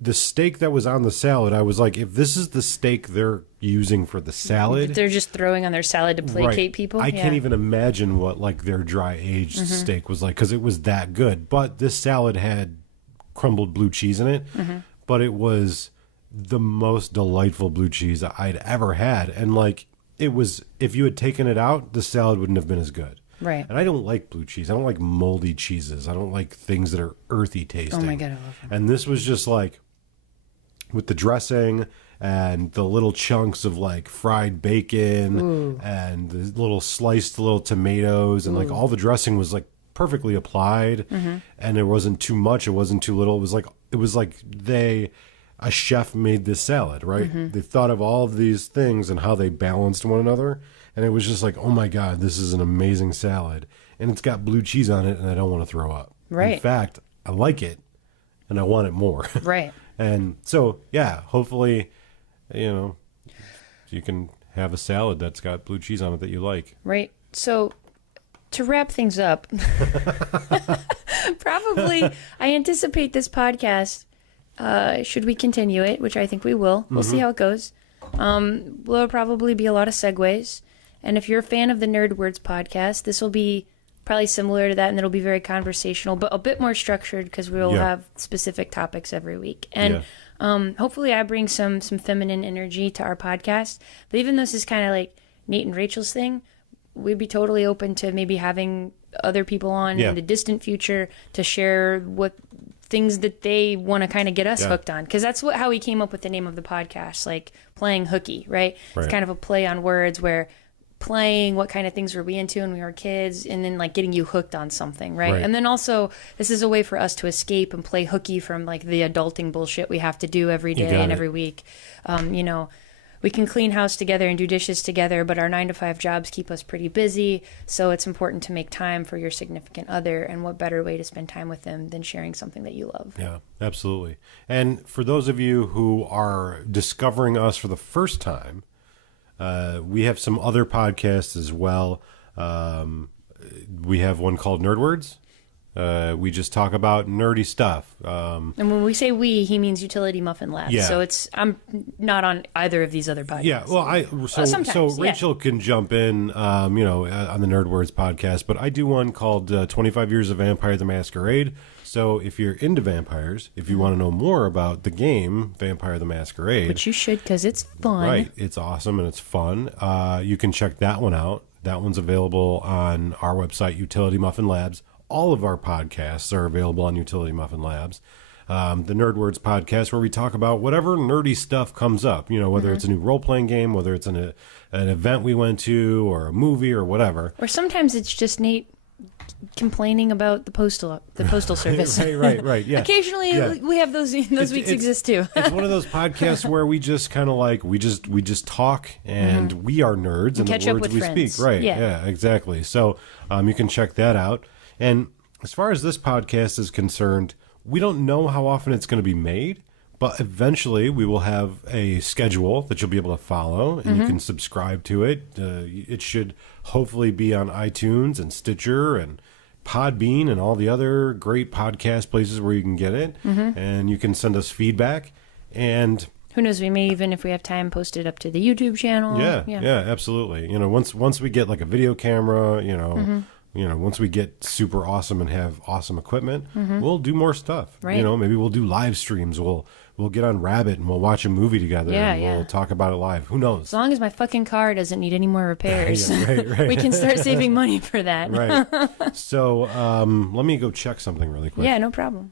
the steak that was on the salad. I was like, if this is the steak they're using for the salad, They're just throwing on their salad to placate people. I Yeah. can't even imagine what like their dry aged steak was like because it was that good. But this salad had crumbled blue cheese in it, but it was the most delightful blue cheese I'd ever had. And like it was, if you had taken it out, the salad wouldn't have been as good. Right. And I don't like blue cheese. I don't like moldy cheeses. I don't like things that are earthy tasting. Oh my God, I love them. And this was just like with the dressing and the little chunks of like fried bacon and the little sliced little tomatoes and like all the dressing was like perfectly applied and it wasn't too much, it wasn't too little. It was like a chef made this salad, right? They thought of all of these things and how they balanced one another. And it was just like, oh my God, this is an amazing salad. And it's got blue cheese on it and I don't want to throw up. Right. In fact, I like it and I want it more. Right. And so, yeah, hopefully, you can have a salad that's got blue cheese on it that you like. Right. So to wrap things up, probably I anticipate this podcast, should we continue it, which I think we will. We'll see how it goes. There'll probably be a lot of segues. And if you're a fan of the Nerd Words podcast, this will be probably similar to that, and it'll be very conversational, but a bit more structured because we'll have specific topics every week. And hopefully I bring some feminine energy to our podcast. But even though this is kind of like Nate and Rachel's thing, we'd be totally open to maybe having other people on in the distant future to share what things that they want to kind of get us hooked on, because that's how we came up with the name of the podcast, like playing hooky, right? It's kind of a play on words where playing what kind of things were we into when we were kids, and then like getting you hooked on something, right? And then also this is a way for us to escape and play hooky from like the adulting bullshit we have to do every day and every week. You know, we can clean house together and do dishes together, but our 9-to-5 jobs keep us pretty busy. So it's important to make time for your significant other. And what better way to spend time with them than sharing something that you love? Yeah, absolutely. And for those of you who are discovering us for the first time, we have some other podcasts as well. We have one called Nerd Words. We just talk about nerdy stuff. And when we say we, he means Utility Muffin Labs. Yeah. So I'm not on either of these other podcasts. Yeah, well, so Rachel can jump in, on the Nerd Words podcast, but I do one called 25 Years of Vampire the Masquerade. So if you're into vampires, if you want to know more about the game Vampire the Masquerade, which you should, because it's fun. Right, it's awesome and it's fun. You can check that one out. That one's available on our website, Utility Muffin Labs. All of our podcasts are available on Utility Muffin Labs. The Nerd Words podcast, where we talk about whatever nerdy stuff comes up, whether it's a new role-playing game, whether it's an event we went to, or a movie, or whatever. Or sometimes it's just Nate complaining about the postal service. right. Yeah. Occasionally we have those weeks exist too. It's one of those podcasts where we just kind of like we just talk, and we are nerds, and the words we speak. Right. Yeah, exactly. So you can check that out. And as far as this podcast is concerned, we don't know how often it's going to be made, but eventually we will have a schedule that you'll be able to follow, and you can subscribe to it. It should hopefully be on iTunes and Stitcher and Podbean and all the other great podcast places where you can get it. And you can send us feedback. And who knows, we may even, if we have time, post it up to the YouTube channel. Yeah, absolutely. Once we get like a video camera, once we get super awesome and have awesome equipment, we'll do more stuff. Right. Maybe we'll do live streams. We'll get on Rabbit and we'll watch a movie together and we'll talk about it live. Who knows? As long as my fucking car doesn't need any more repairs, right. we can start saving money for that. Right. So let me go check something really quick. Yeah, no problem.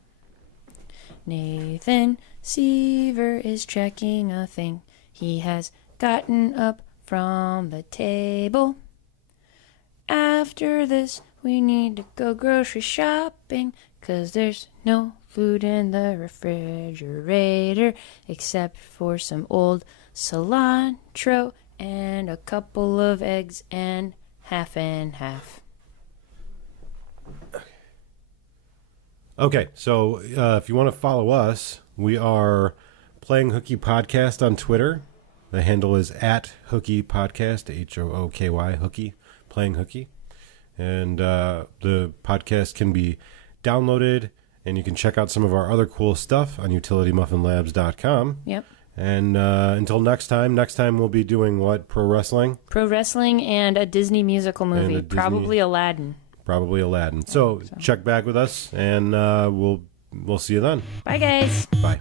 Nathan Seaver is checking a thing. He has gotten up from the table. After this, we need to go grocery shopping, 'cause there's no food in the refrigerator except for some old cilantro and a couple of eggs and half and half. Okay, so if you want to follow us, we are Playing Hooky Podcast on Twitter. The handle is @Hooky Podcast, HOOKY, Hooky. Playing Hooky, and the podcast can be downloaded, and you can check out some of our other cool stuff on utilitymuffinlabs.com. Yep. And until next time we'll be doing what? Pro wrestling and a Disney musical movie, probably Aladdin. So check back with us, and we'll see you then. Bye guys. Bye.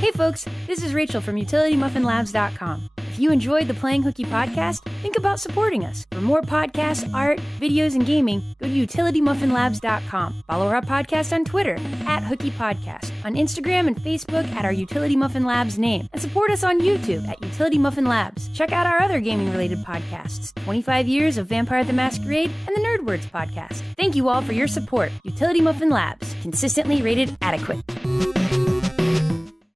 Hey folks, this is Rachel from utilitymuffinlabs.com. If you enjoyed the Playing Hooky podcast, think about supporting us. For more podcasts, art, videos, and gaming, go to utilitymuffinlabs.com. Follow our podcast on Twitter @HookyPodcast, on Instagram and Facebook at our Utility Muffin Labs name, and support us on YouTube at Utility Muffin Labs. Check out our other gaming-related podcasts, 25 Years of Vampire the Masquerade and the Nerd Words podcast. Thank you all for your support. Utility Muffin Labs, consistently rated adequate.